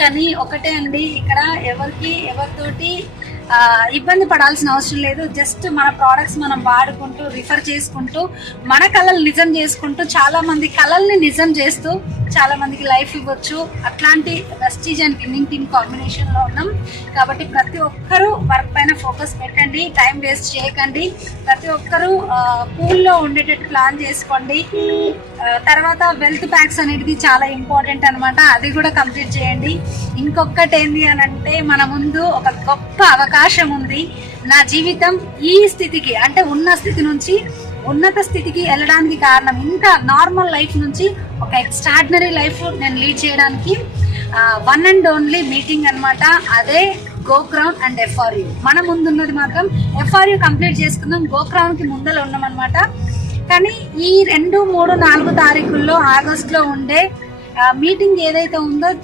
కానీ ఒకటే అండి, ఇక్కడ ఎవరితోటి ఇబ్బంది పడాల్సిన అవసరం లేదు. జస్ట్ మన ప్రోడక్ట్స్ మనం వాడుకుంటూ రిఫర్ చేసుకుంటూ మన కళలు నిజం చేసుకుంటూ చాలా మంది కళల్ని నిజం చేస్తూ చాలా మందికి లైఫ్ ఇవ్వచ్చు. అట్లాంటి Vestige and winning team combination లో ఉన్నాం. కాబట్టి ప్రతి ఒక్కరూ వర్క్ పైన ఫోకస్ పెట్టండి, టైం వేస్ట్ చేయకండి. ప్రతి ఒక్కరూ పూల్లో ఉండేటట్టు ప్లాన్ చేసుకోండి. తర్వాత వెల్త్ ప్యాక్స్ అనేది చాలా ఇంపార్టెంట్ అనమాట, అది కూడా కంప్లీట్ చేయండి. ఇంకొకటి ఏంటి అని అంటే, మన ముందు ఒక గొప్ప అవకాశం ఉంది. నా జీవితం ఈ స్థితికి అంటే ఉన్న స్థితి నుంచి ఉన్నత స్థితికి వెళ్ళడానికి కారణం, ఇంకా నార్మల్ లైఫ్ నుంచి ఒక ఎక్స్ట్రాడినరీ లైఫ్ నేను లీడ్ చేయడానికి వన్ అండ్ ఓన్లీ మీటింగ్ అనమాట. అదే గోక్రౌన్ అండ్ FRU. మన ముందున్నది మాత్రం FRU కంప్లీట్ చేసుకుందాం, గోక్రౌన్ కి ముందర ఉన్నాం అనమాట. కానీ ఈ 2, 3, 4 తారీఖుల్లో ఆగస్టులో ఉండే మీటింగ్ ఏదైతే ఉందో